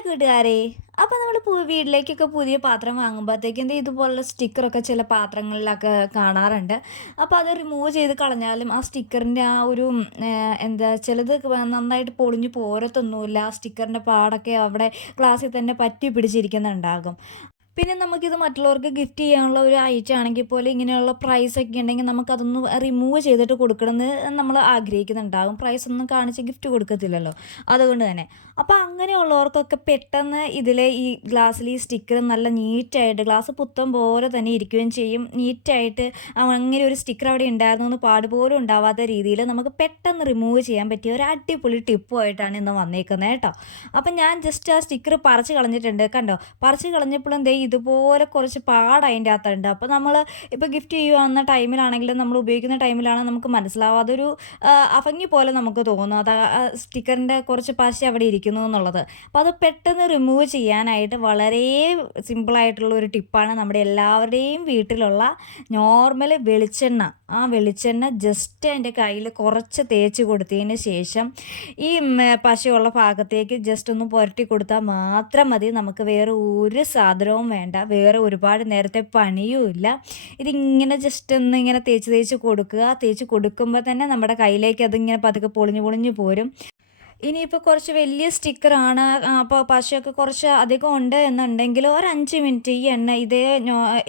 Hi കൂട്ടുകാരെ അപ്പോൾ നമ്മൾ വീട്ടിലേക്കൊക്കെ പുതിയ പാത്രം വാങ്ങുമ്പോഴത്തേക്കും എന്താ ഇതുപോലുള്ള സ്റ്റിക്കറൊക്കെ ചില പാത്രങ്ങളിലൊക്കെ കാണാറുണ്ട്. അപ്പോൾ അത് റിമൂവ് ചെയ്ത് കളഞ്ഞാലും ആ സ്റ്റിക്കറിന്റെ ആ ഒരു എന്താ ചിലത് നന്നായിട്ട് പൊളിഞ്ഞ് പോരത്തൊന്നുമില്ല. ആ സ്റ്റിക്കറിന്റെ പാടൊക്കെ അവിടെ ക്ലാസ്സിൽ തന്നെ പറ്റി പിടിച്ചിരിക്കുന്നുണ്ടാകും. പിന്നെ നമുക്കിത് മറ്റുള്ളവർക്ക് ഗിഫ്റ്റ് ചെയ്യാനുള്ള ഒരു ഐറ്റം ആണെങ്കിൽ പോലും ഇങ്ങനെയുള്ള പ്രൈസ് ഒക്കെ ഉണ്ടെങ്കിൽ നമുക്കതൊന്ന് റിമൂവ് ചെയ്തിട്ട് കൊടുക്കണമെന്ന് നമ്മൾ ആഗ്രഹിക്കുന്നുണ്ടാകും. പ്രൈസ് ഒന്നും കാണിച്ച് ഗിഫ്റ്റ് കൊടുക്കത്തില്ലല്ലോ. അതുകൊണ്ട് തന്നെ. അപ്പോൾ അങ്ങനെയുള്ളവർക്കൊക്കെ പെട്ടെന്ന് ഇതിലെ ഈ ഗ്ലാസ്സിൽ ഈ സ്റ്റിക്കർ നല്ല നീറ്റായിട്ട് ഗ്ലാസ് പുത്തം പോലെ തന്നെ ഇരിക്കുകയും ചെയ്യും. നീറ്റായിട്ട് അങ്ങനെ ഒരു സ്റ്റിക്കർ അവിടെ ഉണ്ടായിരുന്നു എന്ന് പാടുപോലും ഉണ്ടാവാത്ത രീതിയിൽ നമുക്ക് പെട്ടെന്ന് റിമൂവ് ചെയ്യാൻ പറ്റിയ ഒരു അടിപൊളി ടിപ്പുമായിട്ടാണ് ഇന്ന് വന്നേക്കുന്നത് കേട്ടോ. അപ്പം ഞാൻ ജസ്റ്റ് ആ സ്റ്റിക്കർ പറിച്ച് കളഞ്ഞിട്ടുണ്ട്. കണ്ടോ? പറിച്ച് കളഞ്ഞപ്പോഴും ഇതുപോലെ കുറച്ച് പാട് അതിന്റെ അകത്തുണ്ട്. അപ്പോൾ നമ്മൾ ഇപ്പോൾ ഗിഫ്റ്റ് ചെയ്യുന്ന ടൈമിലാണെങ്കിലും നമ്മൾ ഉപയോഗിക്കുന്ന ടൈമിലാണ് നമുക്ക് മനസ്സിലാവാതെ ഒരു അഫങ്ങി പോലെ നമുക്ക് തോന്നും. അത് സ്റ്റിക്കറിന്റെ കുറച്ച് പശ അവിടെ ഇരിക്കുന്നു എന്നുള്ളത്. അപ്പോൾ അത് പെട്ടെന്ന് റിമൂവ് ചെയ്യാനായിട്ട് വളരെ സിമ്പിളായിട്ടുള്ള ഒരു ടിപ്പാണ് നമ്മുടെ എല്ലാവരുടെയും വീട്ടിലുള്ള നോർമൽ വെളിച്ചെണ്ണ. ആ വെളിച്ചെണ്ണ ജസ്റ്റ് എന്റെ കയ്യിൽ കുറച്ച് തേച്ച് കൊടുത്തതിന് ശേഷം ഈ പശയുള്ള ഭാഗത്തേക്ക് ജസ്റ്റ് ഒന്ന് പുരട്ടി കൊടുത്താൽ മാത്രം മതി. നമുക്ക് വേറെ ഒരു സാധനവും വേണ്ട. വേറെ ഒരുപാട് നേരത്തെ പണിയുമില്ല ഇതിങ്ങനെ ജസ്റ്റ് ഒന്ന് ഇങ്ങനെ തേച്ച് തേച്ച് കൊടുക്കുക. തേച്ച് കൊടുക്കുമ്പോൾ തന്നെ നമ്മുടെ കയ്യിലേക്ക് അതിങ്ങനെ പതുക്കെ പൊളിഞ്ഞു പൊളിഞ്ഞു പോരും. ഇനിയിപ്പോൾ കുറച്ച് വലിയ സ്റ്റിക്കറാണ് അപ്പോൾ പശയൊക്കെ കുറച്ച് അധികം ഉണ്ട് എന്നുണ്ടെങ്കിൽ ഒരു അഞ്ച് മിനിറ്റ് ഈ എണ്ണ ഇതേ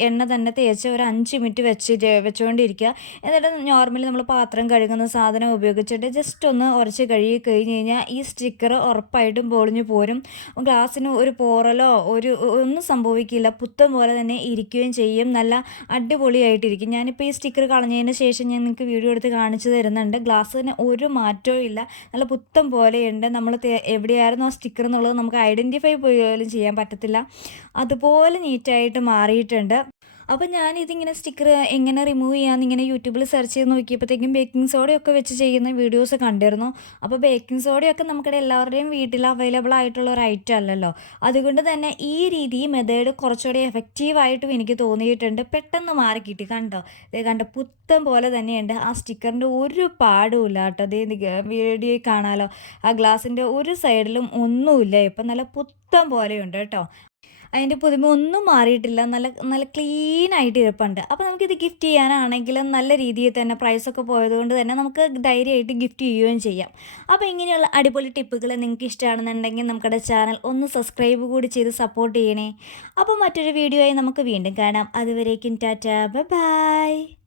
എണ്ണ തന്നെ തേച്ച് ഒരു അഞ്ച് മിനിറ്റ് വെച്ച് വെച്ചുകൊണ്ടിരിക്കുക എന്നിട്ട് നോർമലി നമ്മൾ പാത്രം കഴുകുന്ന സാധനം ഉപയോഗിച്ചിട്ട് ജസ്റ്റ് ഒന്ന് ഉരച്ച് കഴുകി കഴിഞ്ഞ് കഴിഞ്ഞാൽ ഈ സ്റ്റിക്കർ ഉറപ്പായിട്ടും പൊളിഞ്ഞു പോരും. ഗ്ലാസ്സിന് ഒരു പോറലോ ഒരു ഒന്നും സംഭവിക്കില്ല. പുത്തം പോലെ തന്നെ ഇരിക്കുകയും ചെയ്യും. നല്ല അടിപൊളിയായിട്ടിരിക്കും. ഞാനിപ്പോൾ ഈ സ്റ്റിക്കർ കളഞ്ഞതിന് ശേഷം ഞാൻ നിങ്ങൾക്ക് വീഡിയോ എടുത്ത് കാണിച്ചു തരുന്നുണ്ട്. ഗ്ലാസ്സിന് ഒരു മാറ്റവും ഇല്ല. നല്ല പുത്തം പോലെ ഉണ്ട്. നമ്മൾ എവിടെയായിരുന്നു ആ സ്റ്റിക്കർ എന്നുള്ളത് നമുക്ക് ഐഡന്റിഫൈ പോലും ചെയ്യാൻ പറ്റത്തില്ല. അതുപോലെ നീറ്റായിട്ട് മാറിയിട്ടുണ്ട്. അപ്പോൾ ഞാനിതിങ്ങനെ സ്റ്റിക്കർ എങ്ങനെ റിമൂവ് ചെയ്യാമെന്ന് ഇങ്ങനെ യൂട്യൂബിൽ സെർച്ച് ചെയ്ത് നോക്കിയപ്പോഴത്തേക്കും ബേക്കിംഗ് സോഡയൊക്കെ വെച്ച് ചെയ്യുന്ന വീഡിയോസ് കണ്ടിരുന്നു. അപ്പോൾ ബേക്കിംഗ് സോഡയൊക്കെ നമുക്കിടെ എല്ലാവരുടെയും വീട്ടിൽ അവൈലബിൾ ആയിട്ടുള്ള ഒരു ഐറ്റം അല്ലല്ലോ. അതുകൊണ്ട് തന്നെ ഈ രീതി മെത്തേഡ് കുറച്ചുകൂടി എഫക്റ്റീവായിട്ടും എനിക്ക് തോന്നിയിട്ടുണ്ട്. പെട്ടെന്ന് മാറി കിട്ടി കണ്ടോ? ഇത് കണ്ട? പുത്തം പോലെ തന്നെയുണ്ട്. ആ സ്റ്റിക്കറിന്റെ ഒരു പാടുമില്ല കേട്ടോ. അതേ വീഡിയോ കാണാമല്ലോ ആ ഗ്ലാസിന്റെ ഒരു സൈഡിലും ഒന്നുമില്ല. ഇപ്പം നല്ല പുത്തം പോലെയുണ്ട് കേട്ടോ. അതിന്റെ പുതുമ ഒന്നും മാറിയിട്ടില്ല. നല്ല നല്ല ക്ലീൻ ആയിട്ട് ഇരിപ്പുണ്ട്. അപ്പോൾ നമുക്കിത് ഗിഫ്റ്റ് ചെയ്യാനാണെങ്കിലും നല്ല രീതിയിൽ തന്നെ പ്രൈസൊക്കെ പോയതുകൊണ്ട് തന്നെ നമുക്ക് ധൈര്യമായിട്ട് ഗിഫ്റ്റ് ചെയ്യുകയും ചെയ്യാം. അപ്പോൾ ഇങ്ങനെയുള്ള അടിപൊളി ടിപ്പുകൾ നിങ്ങൾക്ക് ഇഷ്ടമാണെന്നുണ്ടെങ്കിൽ നമ്മുടെ ചാനൽ ഒന്ന് സബ്സ്ക്രൈബ് കൂടി ചെയ്ത് സപ്പോർട്ട് ചെയ്യണേ. അപ്പോൾ മറ്റൊരു വീഡിയോ ആയി നമുക്ക് വീണ്ടും കാണാം. അതുവരേക്കും ടാറ്റ. ബൈ